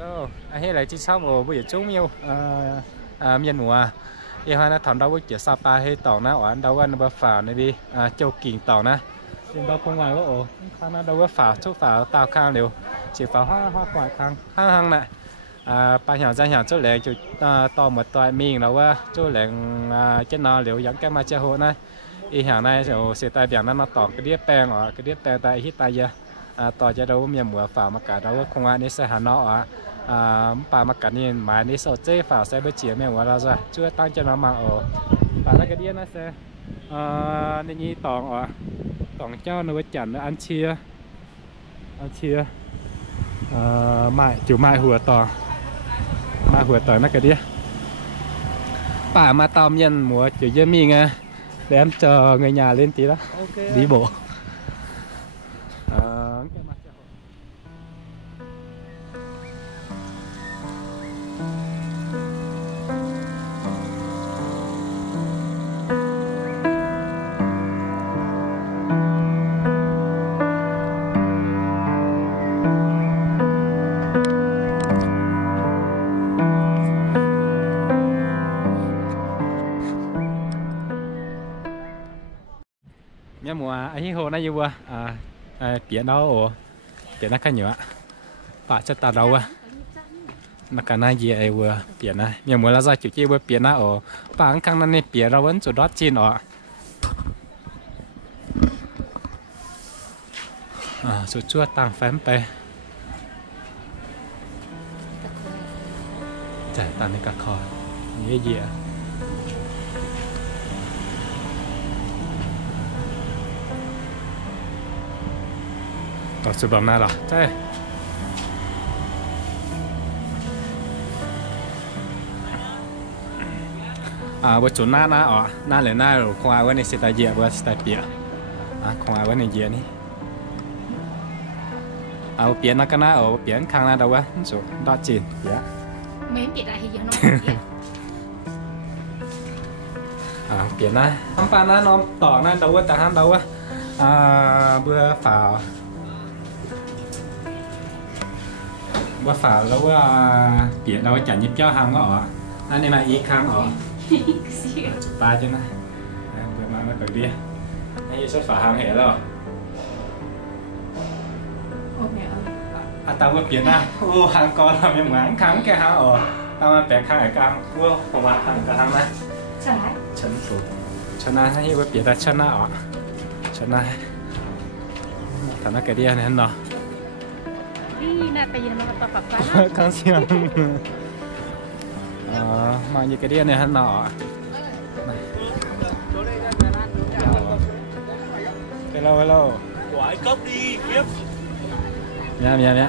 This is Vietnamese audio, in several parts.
hello anh hay là chỉ sau một buổi chúng yêu miền mùa thì hai nó thằng đâu có chỉ Sapa hay tàu nó ở anh đâu anh bờ phà này đi châu kiền tàu nè trên đâu không ngoài có ổ khang nó đâu có phà chút phà tàu khang đều chỉ phà hoa quả khang hăng nè ba nhà ra nhà chỗ lệ chỗ to một toại miền đâu có chỗ lệ trên nó liệu dẫn cái mà chơi hộ này thì hàng này rồi sẽ tay biển nó tỏ cái đĩa bèn ở cái đĩa bèn tay hít tay giờ tỏ cho đâu miền mùa phà mà cả đâu không ai nên sẽ hà nó ở bà mà cả nên mà nên sợ chế phà sẽ bị chia miền mùa ra rồi chưa tăng cho nó mà ở và cái đĩa nó sẽ nên như tỏng ở tỏng cho nó chẩn nó ăn chia mại chủ mại hùa tỏ mà hùa tỏ nó cái đĩa bà mà tao miền mùa chủ dưới mình để em chờ người nhà lên tí đó okay. Đi bộ nhá mùa anh hồ này vừa biển đâu biển nó khá nhiều ạ bà chất ta đâu mà cả này gì ấy vừa biển này nhá mùa là do chủ chi vừa biển nó ở bà ăn căng này biển đâu vẫn chỗ đó chín ở số chua tăng phém pe chạy tăng cái cà khò như gì ạ có sự bấm này là thế bữa chỗ na ở na là na rồi khoa vấn đề sẽ tại địa bữa sẽ tại bia khoa vấn đề gì này biển nó cái na ở biển khang na đâu á chỗ đó chín bia mấy biển lại thì nó biển na không phải na nó tỏ na đâu á ta ham đâu á bữa phà bữa phà lâu biển đâu chẳng nhịp cho hàng ngõ anh em là ý khang ở ba chứ này bữa mai nó phải bia anh sẽ phà hàng hệ rồi tao có biển à hàng con là mình ngán kháng cái hàng ở tao mà bẻ khai cam mua của bạn hàng cả hàng này chân thủ chân này hay có biển là chân này ở chân này thằng nó cái đi này nó nè bây giờ nó tập phá con xiang mà như cái đĩa này hắn nọ hello quái cốc đi tiếp nha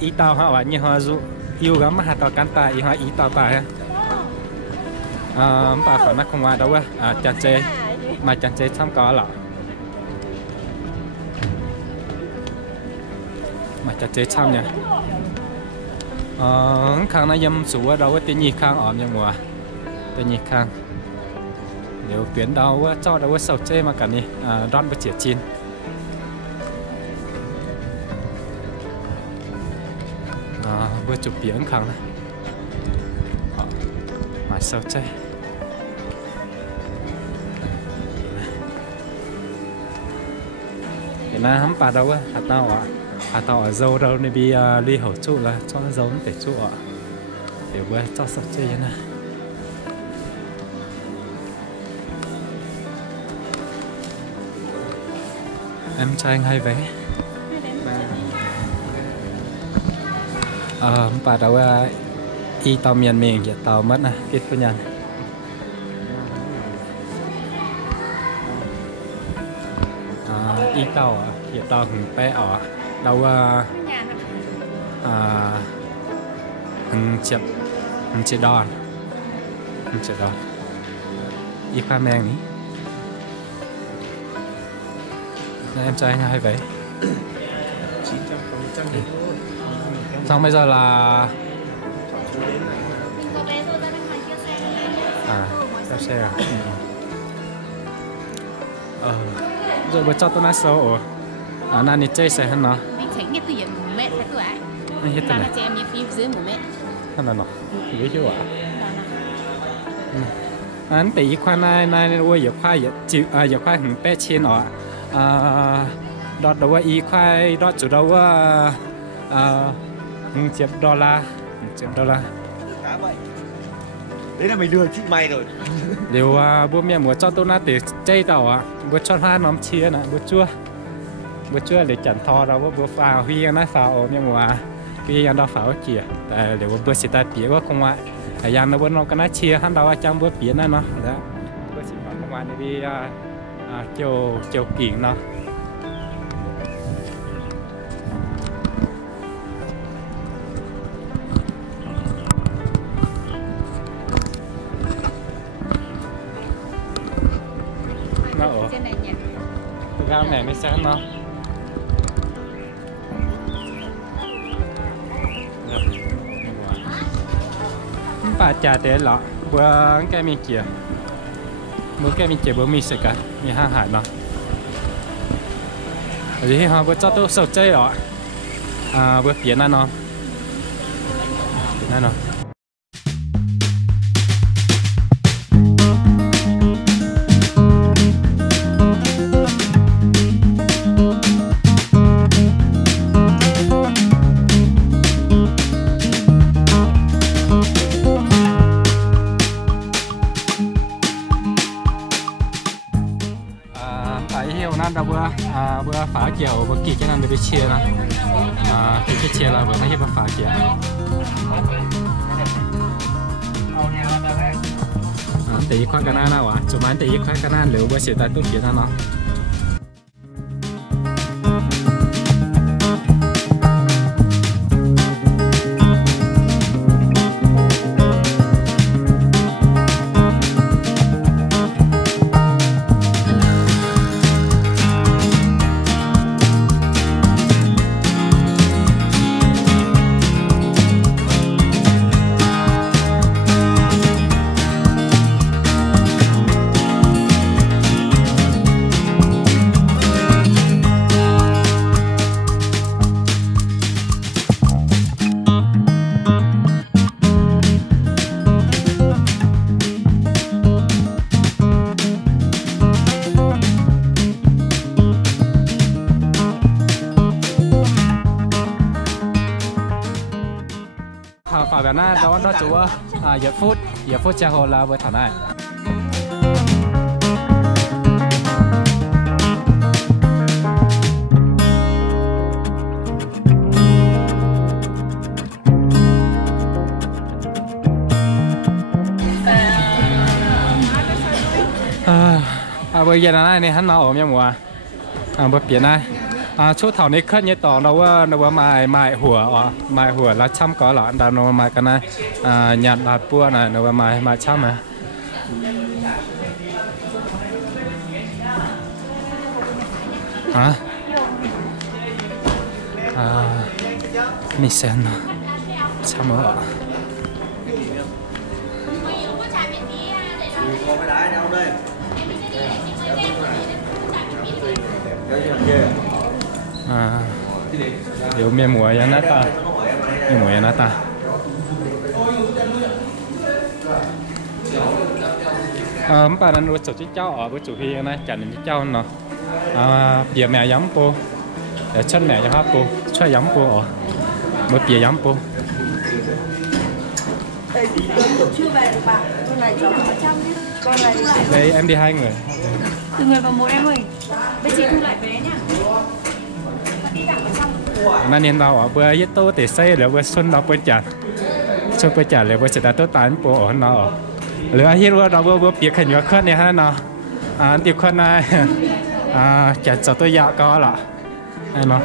ý tao họ bảo như họ dụ yêu gắm mà hạt tao cắn tài ý họ ý tao tài ha bà phải nó không qua đâu á chăn chê mà chăn chê xong có lọ mà chăn chê xong nha khang nó dâm sủ ở đâu á tí nhi khang ổm nha mùa tí nhi khang nếu tuyến đâu á cho đâu á sầu chê mà cả nhi đón với chĩa chín vừa chụp biển khang này mà sầu chê na hắm bà đâu á hạt tao ở dâu đâu nên bị ly hổ trụ là cho nó dấu để trụ ạ để bữa cho sạch chơi như này em cho anh hay vé bà đâu y tao miền mình giờ tao mất nè biết cô nhận y tàu giờ tàu hừng bé ở đâu hừng chè đòn y pha mèn ý em cho anh hai vé xong bây giờ là theo xe à rồi bữa cho tôi nói số nan đi chơi sẽ hơn nó mình tránh nghe từ hiện mẹ phải tuổi hết là rồi chị em như phim dưới mẹ hơn là nó biết chưa ạ anh bị khoan này ôi giờ khoai chịu giờ khoai hình bé trên nó đọt đâu y khoai đọt chủ đâu $1 đấy là mình lừa chị mày rồi. liệu bố mẹ muốn cho tôi na để chơi tàu bố cho hoa nóm chia nè bố chua để chặn thò đâu bố phao huy nó phao mẹ mua cái anh đó phao chia tại liệu bố sẽ ta bịa quá không ai anh nó bố nó cái nó chia hắn đâu trong bố bịa nó đó bố sẽ phao không ai đi chiều kiện nó trên này nhỉ gao này mới sáng nó bà cha để lọ bữa cái mình kia bữa mình sẽ cả mình hàng hải nó vì họ bữa cho tôi sầu chơi rồi bữa biển nó bữa phá kiểu bữa kỳ cái này bị chia nè cái chia là bữa nay bữa phá kiểu tí khoan cái nào à chúng mình tí khoan cái nào liệu bữa sẽ tại tốt chuyện nó phải vậy na đó chú giờ phút cha hồ là với thằng này bây giờ là này hắn nó ổn nhau mùa bữa biển này chút thảo này khất như tỏ nó mài hùa lá chăm có là đào nó mài cái này nhặt hạt bua này nó mài chăm này mình xem nó chăm ở điều mẹ mùa ya nata mẹ mùa ya nata bà đang nuôi sầu cháu ở với chủ huy này chặn những cháu nó bìa mẹ giấm po để chân mẹ cho hấp po cho giấm po ở mới bìa giấm po đây em đi 2 người từ người vào 1 em ơi bây chị thu lại vé nháนั่นเองเราเบื่อยึดตู้ติดเส้หรือว่าซุนเราเปิดจัดหรือว่าจะตัดตู้ตายปูอ๋อเนาะหรือที่เราเบื่อเปียกขันยอขึ้นเนี่ยฮะเนาะติดคนนายจัดจัดตัวยาก็ละเนาะ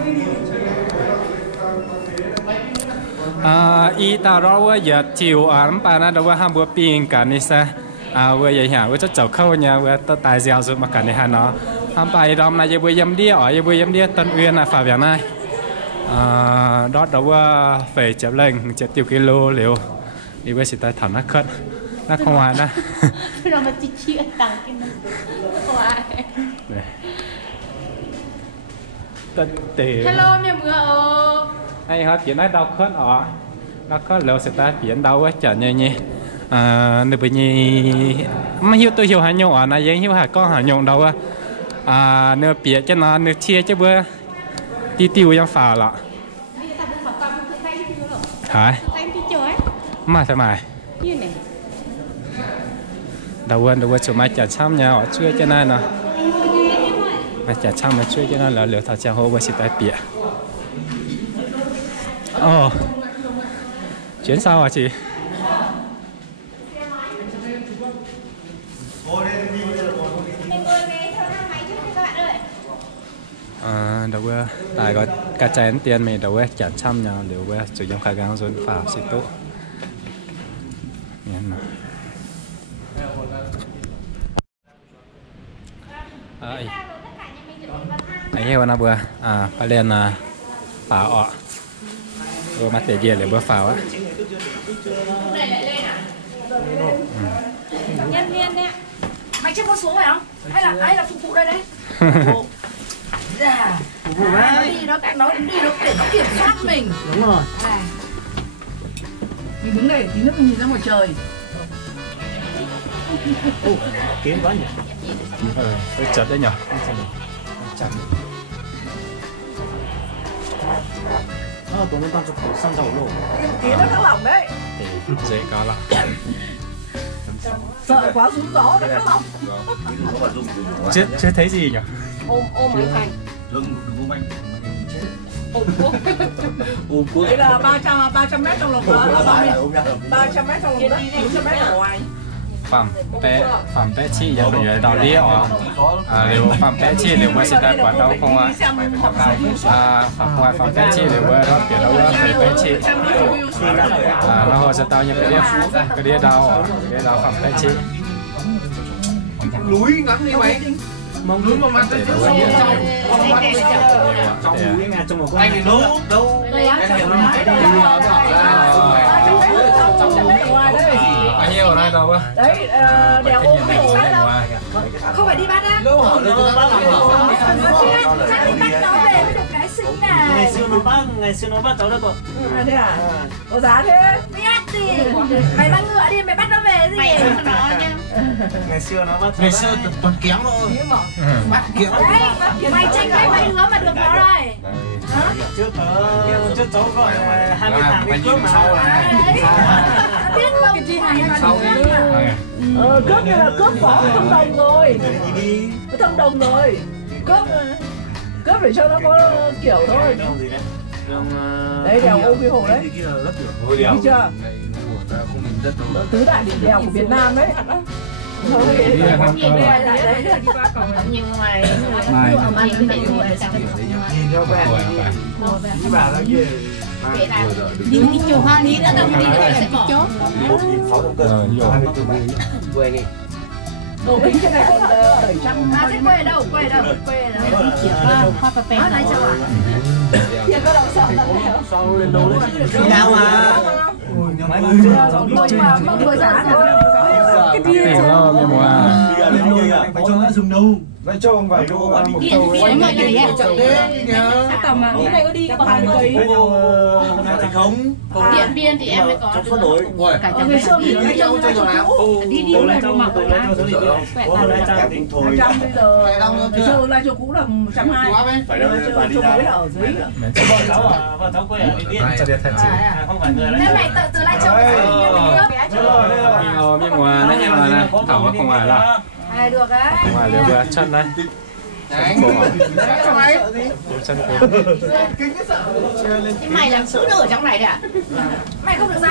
อีตาเราว่าอย่าจิ๋วน้ำปลานะเราว่าห้ามเบื่อปีนกันนี่ซะว่าอย่าหาว่าจะเจ้าเข้าเนี่ยว่าตัวตายยาวสุดมากันนี่ฮะเนาะทำไปดอมนายอย่าเบื่อยำเดียวอย่าเบื่อยำเดียวต้นเวียนฝาแบบนั้นđó đâu phải chậm lên chậm tiêu kilo liệu đi với sự tay thẳng nó khất nó không hoài đó Nó mà chỉ chia tặng cái nó hoài. tất tề Hello mẹ mưa ai hết chuyện nói đâu khớt ọ nó có lâu sẽ ta chuyện đâu á chả nhẹ nhẹ nửa bây giờ mà hiểu tôi hiểu hà nhộng ở này hiểu hà con hà nhộng đâu á nửa bịa cho nó nửa chia cho bữa tí tiêu yang phà lọ hả mà sao mày đầu quên chúng mày chả chăm nhau ở chơi cho nên nè mày chả chăm mày chơi cho nên là lựa thằng cha hô với sự tai bịa chuyển sao hả chị đầu bữa tại có cả chén tiền mình đầu bữa chả chăm nhau đều bữa sử dụng khả năng dồn phá xịt tốt ấy heo na bữa phải lên phá ọ rồi mà để gì để bữa phá á nhân viên đấy. Mày chưa có xuống phải không? Hay là phục vụ đây đấy? Dạ. Phục vụ đấy. Nó đi nó để nó kiểm soát mình. Đúng rồi. Mình đứng đây tí nữa mình nhìn ra ngoài trời. Kiếm quá nhỉ. hơi chật đấy nhở. Chật. Tụi nó đang chụp xăng dầu lộ. Tí nó thăng lỏng đấy. Dễ có lắm. Sợ quá rúm gió nó thăng lỏng. Chưa thấy gì nhỉ? Ôm mấy thành. Đừng ôm anh. Ôm cuốc. Đây là 300 mét trong lòng đó. 300 mét trong lòng đất, 400 mét ở ngoài. Phẩm bé chi giờ người đào đi ở liệu phẩm bé chi liệu mới sẽ đại quản đâu không phẩm bé chi liệu mới đó kiểu đâu đó bé chi nó họ sẽ tạo những cái đĩa đào phẩm bé chi Núi ngắn như mày. Mong núi mà ăn trong núi nghe trong một con anh đâu anh nhiều ở đây đâu á đấy đèo ôm cái đồ đấy đâu không phải đi bắt á chắc đi bắt nó về mới được cái xinh này ngày xưa nó bắt cháu đấy cô thế à có giá thế biết gì mày bắt ngựa đi mày bắt nó về gì mày nó nha ngày xưa nó bắt ngày xưa tuần kém thôi bắt kém đấy mày tranh cái mấy đứa mà được nó rồi trước cháu gọi 20 thằng đi cướp mà biết không cái gì cướp như là cướp võ thông đồng rồi thông đồng rồi cướp để cho nó có kiểu thôi đấy đèo Ô Quy Hồ đấy đi chưa tứ đại đỉnh đèo của Việt Nam đấy nhưng mày nhìn cho quen đi bà là gì đi chỗ hoa đi đã tao đi sẽ có chỗ 1.600 quê đi đồ bánh cái này còn 700 thế quê ở đâu chỉ hoa cà phê đây sao ạ kia có đâu sao lên đâu đấy đâu mà người giá cái gì đó nhưng mà phải cho nó dùng đâu vậy cho ông vài đô một tàu quay mà cái gì tầm mà cái này có đi bằng hàng cây không điện biên thì em mới có số đổi cả trong người xưa mình đi đâu cho nào đi rồi đâu mà thôi bây giờ ngày xưa lai châu cũ là 120 phải đâu bà đi ra ở dưới vợ cháu quê ở Điện Biên không phải người nên mày từ lai châu nhưng mà nó như là thảo không ngoài là ai được đấy ngoài được chân đấy chân thế mày làm sữa ở trong này đấy à mày không được ra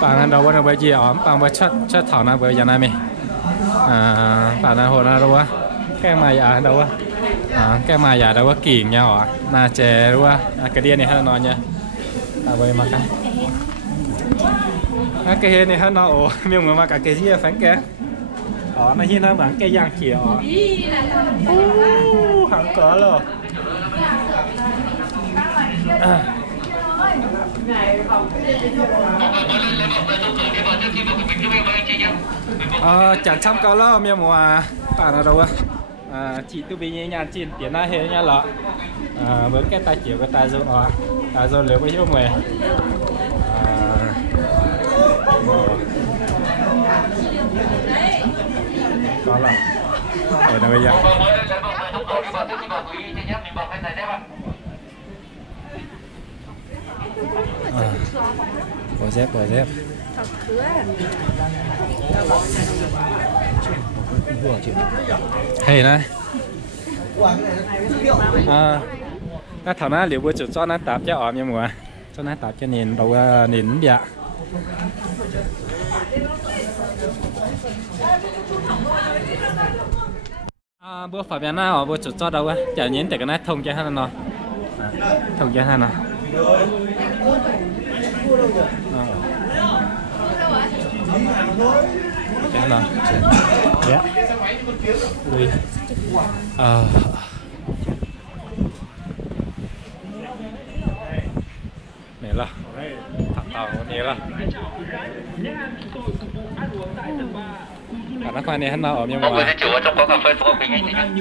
bạn ăn đâu có được bây giờ bạn với chất thảo nào với giờ này mình bạn ăn hồi nào đâu á cái mày à đâu á cái mày à đâu có kỳ nhau à chè đúng không cái điên này hơi nói nha với mà cái hên này nó ồ miếng mà cả cái gì phán cái nó hiên nó bằng cái giang kia hàng cỡ rồi Chẳng chăm cao lắm em mà bạn ở đâu chị tôi bị nhà chị tiền na hết nha lọ với cái tay chịu cái tay rồi tay rồi liệu có hiếu mày có lắm ở đâu bây giờ bỏ dép hay này nó thằng nó liệu bữa chuột cho nó tạp cho ỏm như mà cho nó tạp cho nền đầu nền dạ bữa phải bên nào bữa chuột cho đâu á chả nhến để cái này thông cho hắn nó thông cho hắn nó cái nào dạ này là tàu này là nó khoan này hắn nào ở miếng ngoài trong có cà phê phô bình anh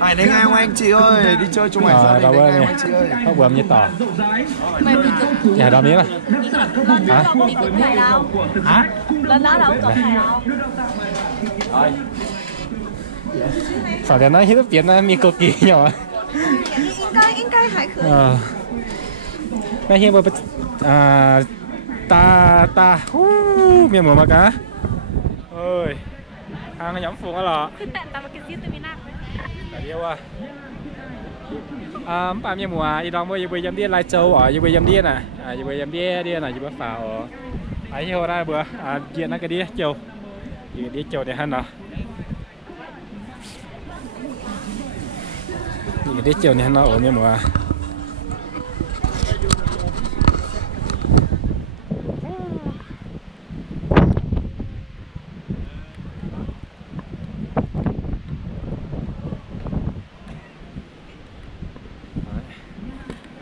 Hải đánh ai không anh chị ơi, đi chơi chung ảnh gia đình đánh ai không anh chị ơi. Không bướm như tỏ dạ đó miếng à hả? Hả? Lên đó đâu có thầy đâu. Sao để nói hết tiếng này mi cực kỳ nhỏ应该还可以。那现在不ta miệng mở mà cá ơi hàng nó nhóm phùng á lọ yêu bà miệng mùa đi đong với dâm điên lai châu ở với dâm điên à với dâm điên này với phào ấy hồi ra bữa chuyện nó cái đi châu đi châu để hơn nào đi châu này nó ở miệng mùa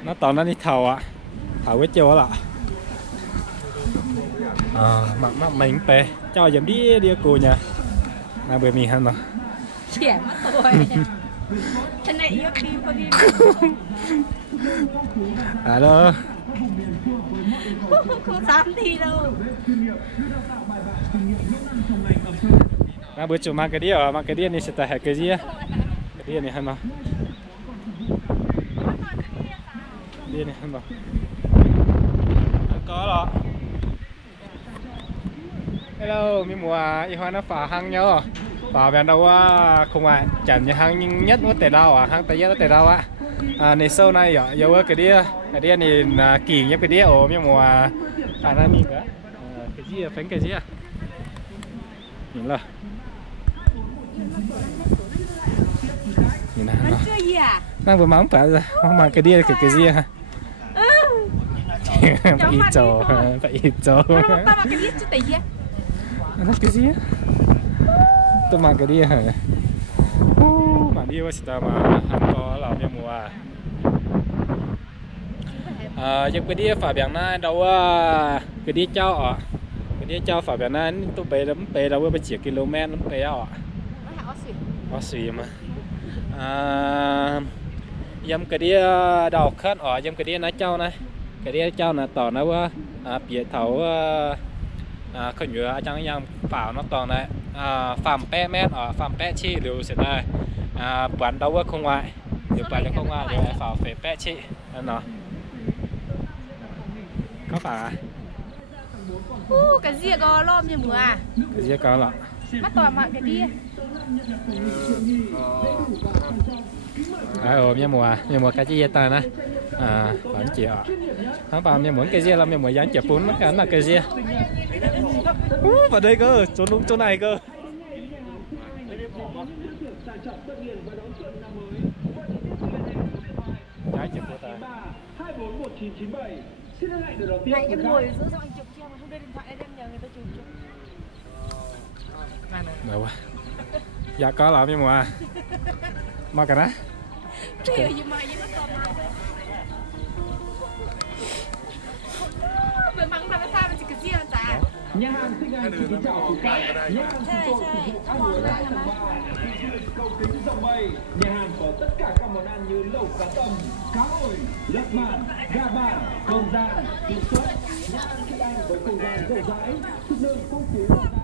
nó toàn nó đi thầu với châu là mà mình về cho dùm đi cô nhà là bởi mình hơn rồi trẻ mất tôi thế này yêu đi có đi alo không dám đi đâu bữa chủ mang cái đi này sẽ tại cái gì cái đi này hơn rồi đi này hơn rồi có rồi hello mi mùa y hoa nó phá hang nhau phá bên đâu không ai chẳng như hang nhất nó tệ đau hang tệ nhất nó tệ đau này sâu này giờ cái đi này kỳ nhất cái đi ở mi mùa phá ra mình cả cái gì phánh cái gì nhìn là nhìn nào đang vừa mắm phải ra mà cái đi cái gì hả phải ít chỗ nó cái gì tôi mặc cái đi hả mà đi vào sitä mà hắn có làm cho mùa nhưng cái đi phải biển na đâu cái đi cho phải biển na tôi bé lắm bé đâu với 7 km lắm bé ở xì mà dâm cái đi đầu khát ở dâm cái đi nó trâu này cái đi trâu là tỏ nó bịa thấu không nhớ chẳng yang pháo nó toàn này phạm pe mét ở phạm pe chi đều sẽ này bán đâu không ngoại được bán không ngoại thì pháo phải pe chi nó có phải cái gì có lom như mùa cái gì có lọ mắt tỏa mạng cái đi miếng mùa cái gì ta nè bán chị ạ nó bảo miếng muốn cái gì là miếng mùa dán chả bún mất cả là cái gì vào đây cơ chỗ này cơ trái chụp của ta này em ngồi giữa dòng anh chụp cho mà không đưa điện thoại em nhờ người ta chụp được quá dạ có là miếng mùa mà cả đó Nhà hàng Sinh Anh xin kính chào quý khách. Nhà hàng chúng tôi phục vụ ăn uống tại tầng 3. Cầu kính rộng mây. Nhà hàng có tất cả các món ăn như lẩu cá tầm, cá hồi, lật mạn, gà bản, cơm rang, thịt suất. Nhà hàng Sinh Anh với không gian rộng rãi, thực đơn phong phú đa dạng.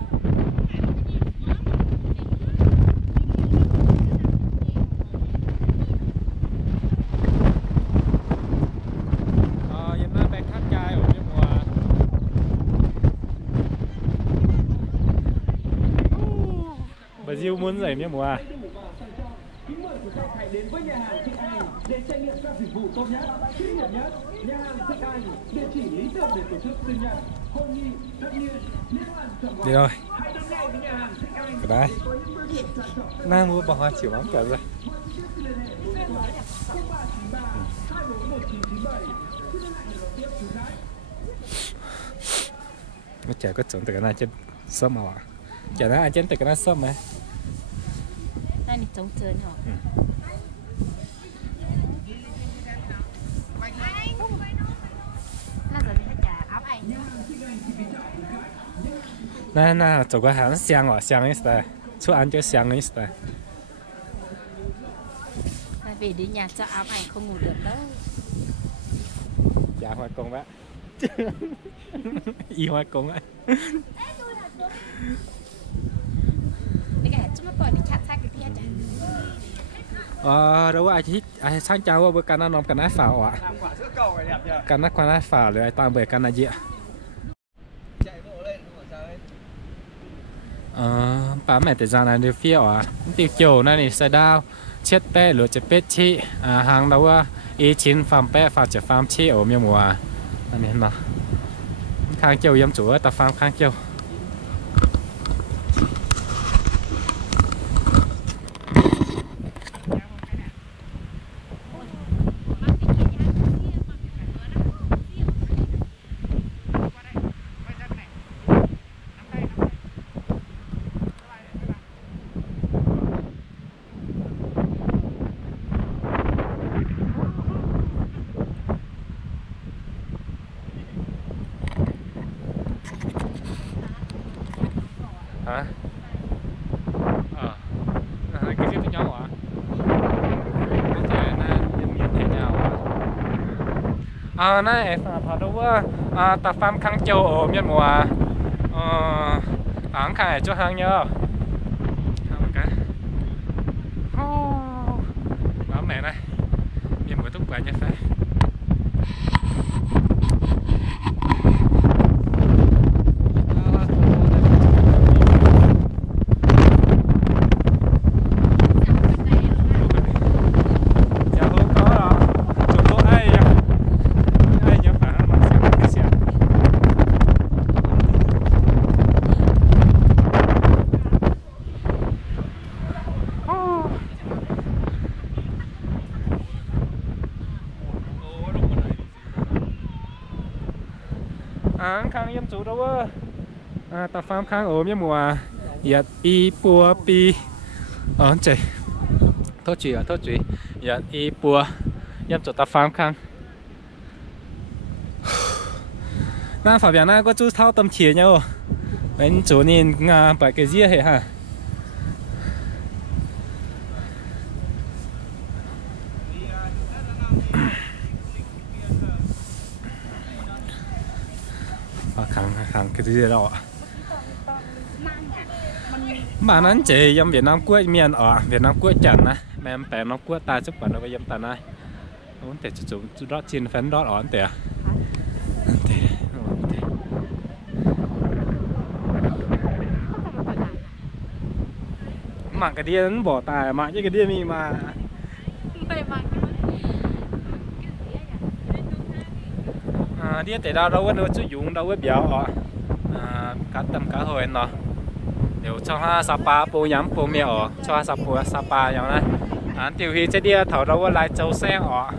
Brazil muốn dậy miếng mùa à? Kính mời quý khách hãy đến với nhà hàng Sinh Anh để trải nghiệm các dịch vụ tốt nhất, chuyên nghiệp nhất. Nhà hàng Sinh Anh, địa chỉ lý tưởng để tổ chức sinh nhật, hội nghị, tất niên, liên hoan chọn gói. Đi rồi. Hãy đến ngay với nhà hàng Sinh Anh. Cái đấy. Na mua bỏ chịu lắm cả rồi. Nó chả có chuẩn từ cái này trên sớm mà. Chả nói ai trên từ cái này sớm mà. Đây là trống chơi hả? Na走过很香哦，香的是的，出ăn就香的是的。Về đến nhà cho áo ảnh không ngủ được đâu. Dạ hoa công đó. Y hoa công á. Cái này chúng nó còn để chặt sai cái kia chả. Đâu ai sáng chào với cái nó cái này phào ạ. Cái này phào rồi ai tao về cái này gì ạ? Bà mẹ từ giờ này đi phía à, tiêu chiều này thì sẽ đau, chết bé lúa chết bé chi, hàng đâu á, ý chín farm bé farm chết farm chi ở miền mùa, anh em nào, khang chiều yếm chủ ta farm khang chiều. Hả? Cái gì với nhau hả? Cái gì nó nhìn thấy nhau hả? Này phải đâu á, ta farm khang châu ở miền mùa, áng khai cho hàng nhớ, hàng cái, báo mẹ này, miền mùa tốt quá nhé phải. Khang yếm chủ đâu á, ta farm khang ốm yếm mùa, yết y bùa pi, trời, thôi chị, yết y bùa, yếm chủ ta farm khang. Na phải biết na có chú thao tâm thiệt nhau, bên chủ nên bài cái gì hết ha. Hàng cái gì đó mà nó chỉ dâm Việt Nam cuối miền ở Việt Nam cuối trần á em bé nó cuối ta chụp bản nó có dâm tàn ai muốn để chụp đó trên phấn đó ở thế mà cái đĩa nó bỏ tài mà cái đĩa mi mà đĩa để đâu có nữa chú dùng đâu có béo cá tầm cá hồi nó nếu cho Sapa bố nhắm bố mèo cho Sapa giống này tiểu hi cái đĩa thầu đâu có lại châu xe ở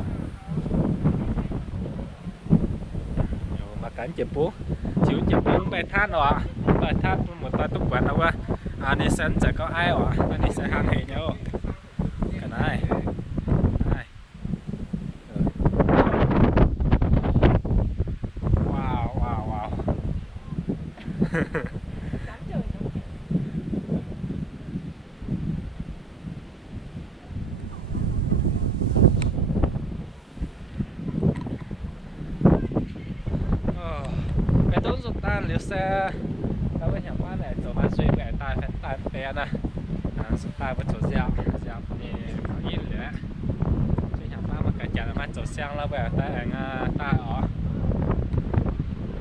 mà cắn chụp bố chịu chụp bố bài thắt một tay túc quán đâu anh ấy sẽ có ai ở anh ấy sẽ hàng hệ nhau cái này cái tốn dụng tan liều xe đâu có nhà qua này chỗ mà suy bẻ tài bé nè dụng tài với chỗ dạo thì có yên nữa suy nhà qua mà cả chả là mà chỗ sang là bẻ tài anh ta ở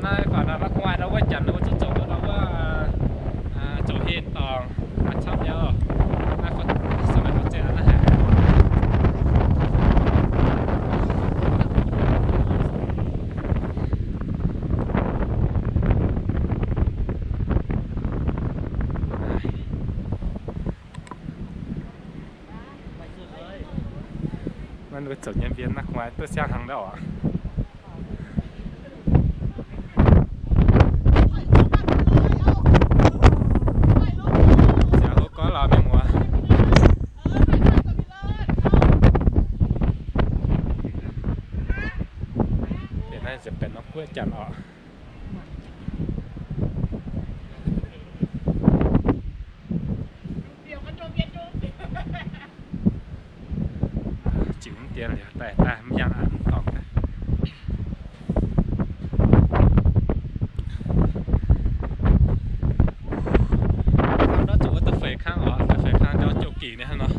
nay phải là bắc ngoài đâu có chẳng đâu có chỗ đâu có chỗ hiện tòng mà chăm nhau nay còn sao mà nó chơi nó hảมันไปจดnhân viênนักไว้ตัวเสียงหังได้หรอเสียงก็รอไม่หมดเดี๋ยวน่าจะเป็นนกกล้วยจันทร์อ๋อtiền liền tạiไม่ยังอ่านตอบนะเราจุดตะเฟยข้างอ๋อตะเฟยข้างเจ้าโจกีเนี่ยฮะเนาะ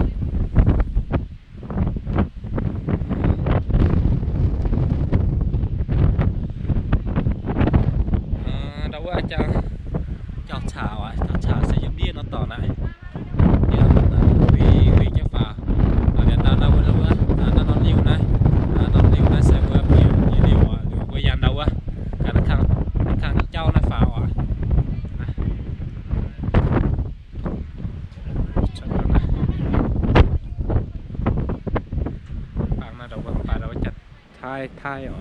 เราว่าจะเจ้าชาวอ่ะเจ้าชาวใส่ยำเบี้ยnóต่อไหนเนี่ยvì cái phà ở đây ta đâu có đâu á nó nhiều này sẽ vừa nhiều vừa dàn đâu á cả nó thằng châu nó phà à bạn nào đâu có phải đâu chặt thay ở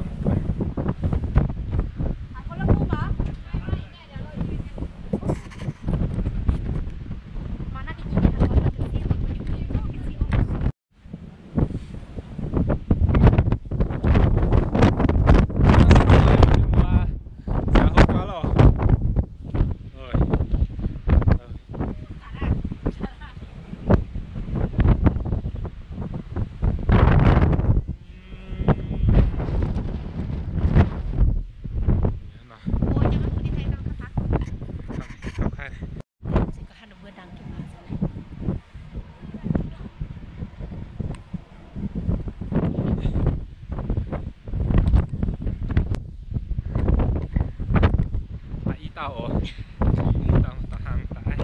tao hàng tại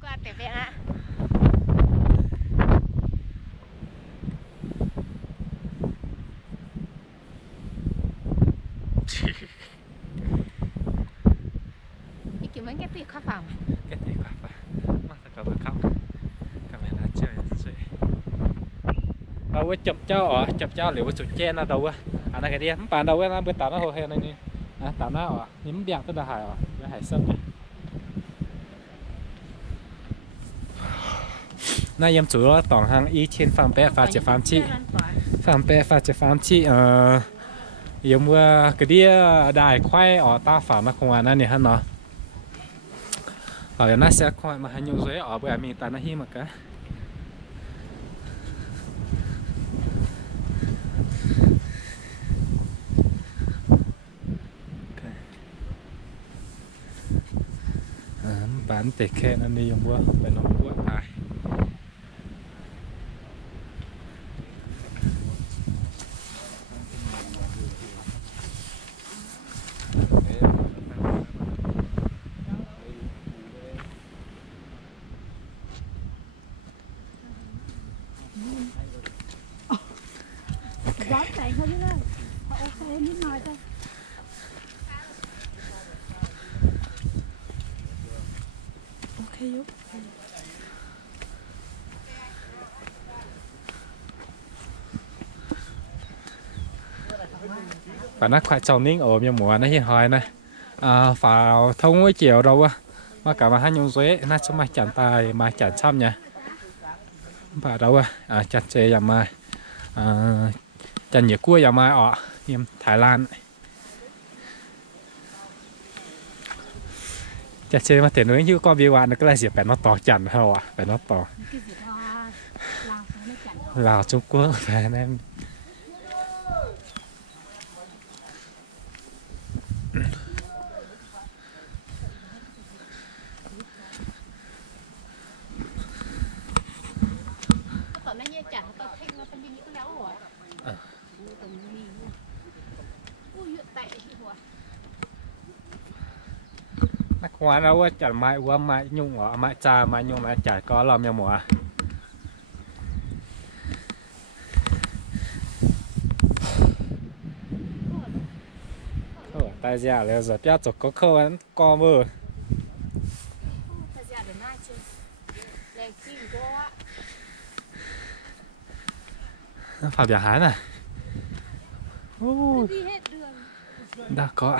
qua để về ạ kiểu mấy cái tiệc khá phòng cái tiệc khá phòng mà sao có khóc camera chơi rồi đâu có chụp cho liệu có chụp che nó đâu á anh này cái đi không bàn đâu á nó bữa tao nó hồ heo này nè tao nó à nhím đẹp tức là hải à cái hải sâm này nay em chủ yếu tổng hàng y trên phàm bé pha chế phàm chi em mua cái đi đài khoai ở ta phàm nó không ăn này hả nó ở nó sẽ khoai mà hay nhiều dưới ở bữa mình ta nó hi mà cái bán tệ khe nó đi dùng bữa phải nó bữa tài gió chạy thôi chứ ok nít nói thôi ok giúp và nó khoai trầu nín ổn như mùa nó hiện hỏi này vào thông với chiều đâu á mà cả mà hai nhung dế nó sẽ mà chặn tài mà chặn xong nha và đâu á chặt chê giờ mai chặn nhiều cua giờ mai ở em Thái Lan จะเชื่อมาแต่หนูยังอยู่ก็วิวานก็เลยเสีย8 nóต่อจันเขาอ่ะ8 nóต่อลาวจุกกุ้งแฟนนั่นนักวันเราว่าจัดไม้ว่าไม้ยุ่งเหรอไม้จาไม้ยุ่งนะจัดก็เราไม่หมด大家了是不要做个课文光不？phát biểu hán à? Đã có.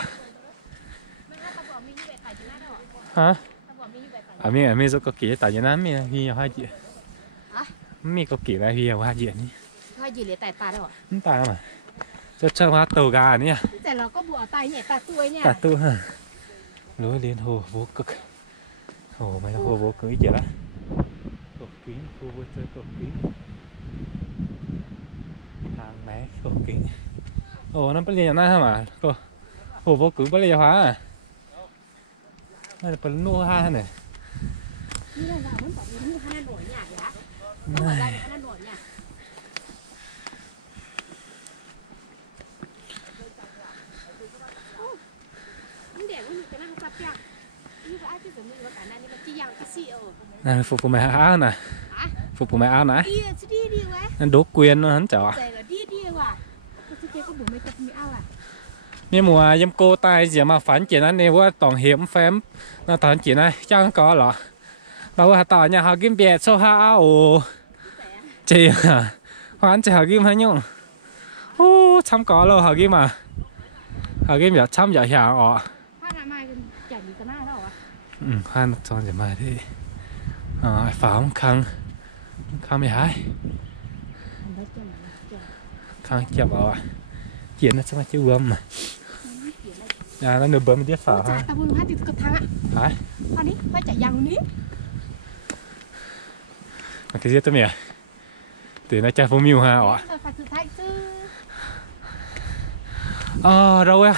Hả? À mi rồi có kỹ tại Việt Nam mi huy hai chuyện. Mi có kỹ là huy hai chuyện đi. Hai chuyện để tại ta đâu ạ? Không ta mà. Cho hóa tàu gà nhỉ? Tại nó có bùa tay nhỉ, ta tuổi nhỉ? Ta tuổi hả? Lối lên hồ vô cực. Hồ mày là hồ vô cực vậy đó. Cổ kính, hồ vô chơi cổ kính. Hàng mé cổ kính. Ồ nó bắt liền này hả mà? Hồ vô cực bắt liền hóa à? Đây là phần nô ha này. Như là nó vẫn phải như hai nổi nhả giá. Nó ở đây nó nổi nhả. Này phục vụ mẹ áo nè, phục vụ mẹ áo nè, nên đố quyền nó hắn chở. Nhưng mà em cô tay giờ mà phản chuyện anh emว่าต้องhiểm phém, nó phản chuyện này chẳng có lọ. Đâu là tao nhà họ kiếm bè số ha ồ, chị à, phản chị họ kiếm hay nhung, ô chăm có đâu họ kiếm mà, họ kiếm giờ chăm giờ hàng ọ. Khoan cho giờ mai đi. Pháo khăn khăn 12 khăn chậm vào chuyện nó sẽ mà chịu bơm mà nó nửa bơm tiếp pháo ha ta buông hát thì cực thang ạ hả con đi phải chạy dòng đi cái gì tới mẹ từ nó chạy phố miu ha ạ đâu á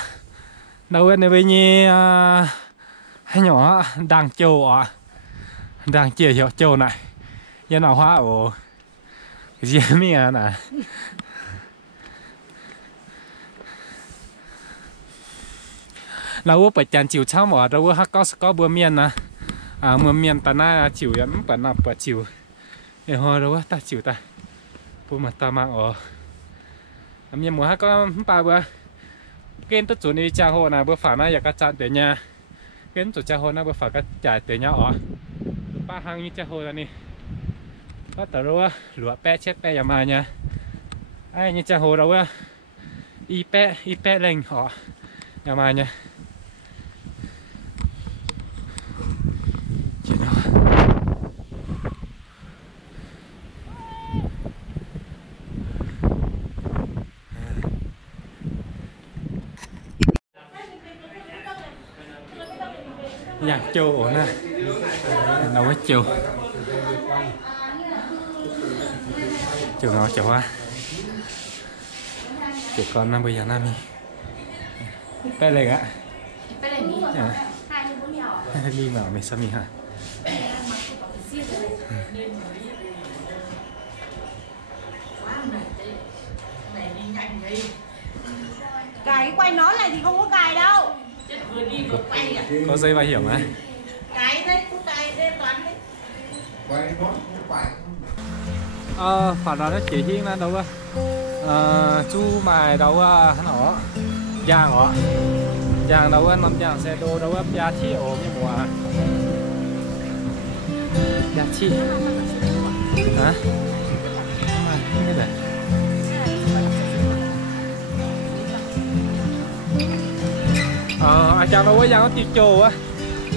này bây giờ hai nhỏ đang châu ạ đang chia hiệu châu này giờ nào hóa ồ cái gì mía nèเราไปจันจิวช่างหมอเราฮักก็บัวเมียนนะเมื่อเมียนตาหน้าจิวยันปะนับปะจิวเฮ้ยเราว่าตาจิวตาพูดมาตามาอ๋อเมียนหมูฮักก็ปลาบัวเกณฑ์ตัวจุดนี้จ้าโหนะบัวฝาหน้าอยากกระจายเดี๋ยวเนี่ยเกณฑ์จุดจ้าโหนะบัวฝากระจายเดี๋ยวเนี่ยอ๋อป้าหังนี่จ้าโหแล้วนี่ก็แต่เราว่าหลัวแปะเช็ดแปะอย่ามาเนี่ยไอ้นี่จ้าโหเราว่าอีแปะเล่งอ๋ออย่ามาเนี่ยอยากโจนะเราไว้โจnó chở hoa chỉ còn năm bây giờ nam đi đây này ạ đi mà mình sao mình hả cài quay nó này thì không có cài đâu có dây bảo hiểm á cài đấy cũng cài đây toán đấy phản đó nó chỉ hiên là đâu chú mài đâu hắn ở giang đâu nằm giang xe đô đâu giá chi ổn như mùa giá chi hả cái này anh chàng đâu có giang có tiêu trồ á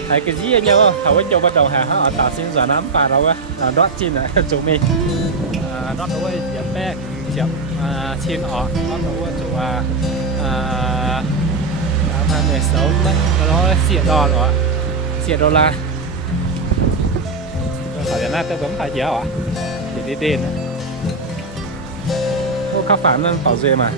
thấy cái gì nhau không thầu cái trồ bắt đầu hà họ tạo xin giờ nắm phà đâu á là đót chín này chủ mình nó đâu có chém bé chém chiên họ nó đâu có chủ làm hai người xấu mất nó xịn đòn rồi $1,000 khỏi nhà tôi vẫn phải dẻo à để đi đền ô khá phản nên bảo dê mà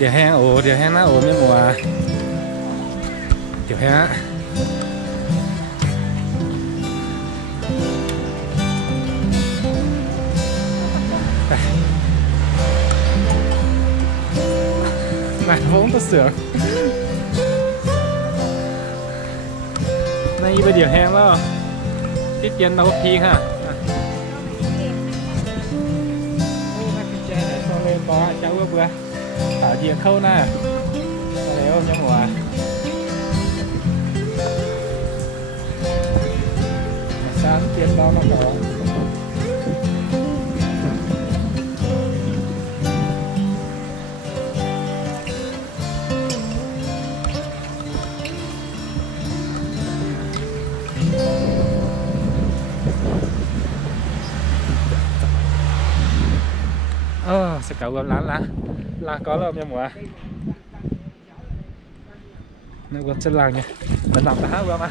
điều hang nó ổ mấy mùa điều hang này vốn tôi sửa này bây giờ hang đó tiết chân đâu có thiên ha lên có cháu vừa thả gì khâu nè đây ôm nhau hòa sáng tiền đó nó có sẽ cậu gom lá có lắm nha mọi người nó chân làng nha mình làm tá qua mà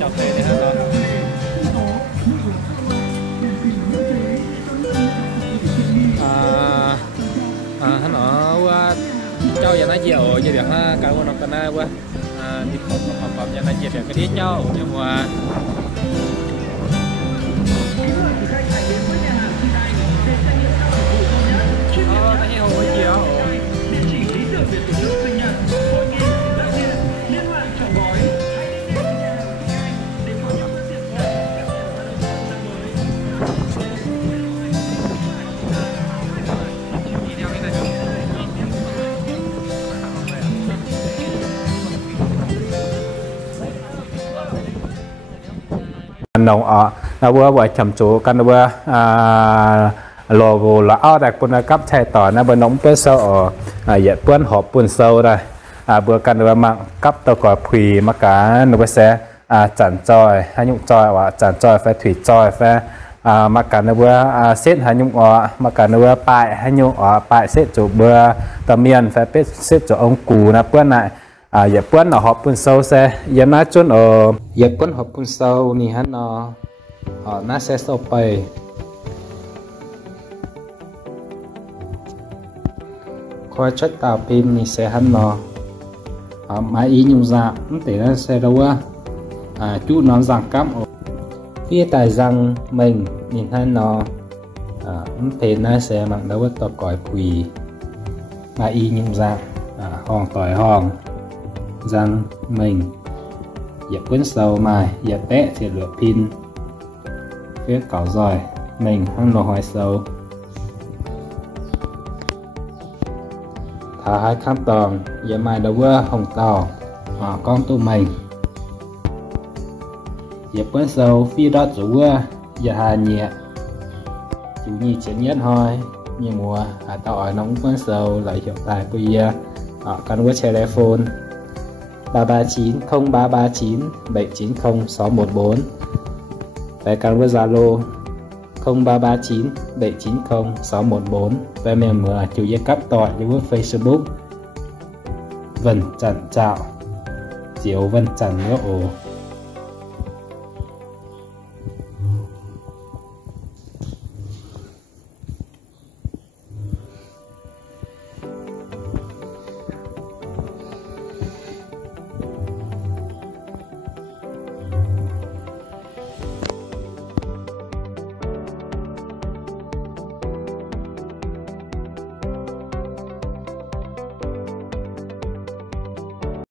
cho thuê đi hết rồi hắn ở cho giờ nó dẻo như việc ha cả con nó cần qua đi phòng nhà nó dẻo cái đi cho nhưng mà nó như hồi chiều nông ở nó vừa vợ chăm chú căn vừa logo là ở đây cũng là cấp thay tỏi nó bên nông bê sâu ở dễ bướn hộp bướn sâu đây vừa căn vừa mạng cấp tàu cỏ phì mà cả nó sẽ chặn trôi hay nhung trôi và chặn trôi phải thủy trôi phải mà cả nó vừa xếp hay nhung ở mà cả nó vừa bại hay nhung ở bại xếp chỗ vừa tầm miền phải biết xếp chỗ ông cù nó bướn lại dễ bướn ở hộp bướn sâu xe giờ nó chôn ở dễ bướn hộp bướn sâu ni hắn nó sẽ sâu bay khoai chất tạo pin ni sẽ hắn máy ý nhung dạ để nó sẽ đâu chút nó rằng cắm ở phía tại răng mình nhìn thấy nó thì nó sẽ mặc đâu có tọt còi quỳ máy ý nhung dạ hòn tỏi hòn răng mình dẹp cuốn sâu mài dẹp bé thì lửa pin phía cỏ giỏi mình ăn lò hoài sâu thả hai khám tòn dẹp mài đầu vơ hồng tàu con tụ mình dẹp cuốn sâu phía đó chủ vơ dẹp hà nhẹ chủ nhị chén nhất thôi như mùa tàu ở nóng cuốn sâu lại hiện tại bây giờ căn với telephone 339 0339 790 614 về căn với Zalo 0339 790 614 về mềm chủ yếu cấp tỏi với Facebook vần chặn chạo chiếu vần chặn nữa ồ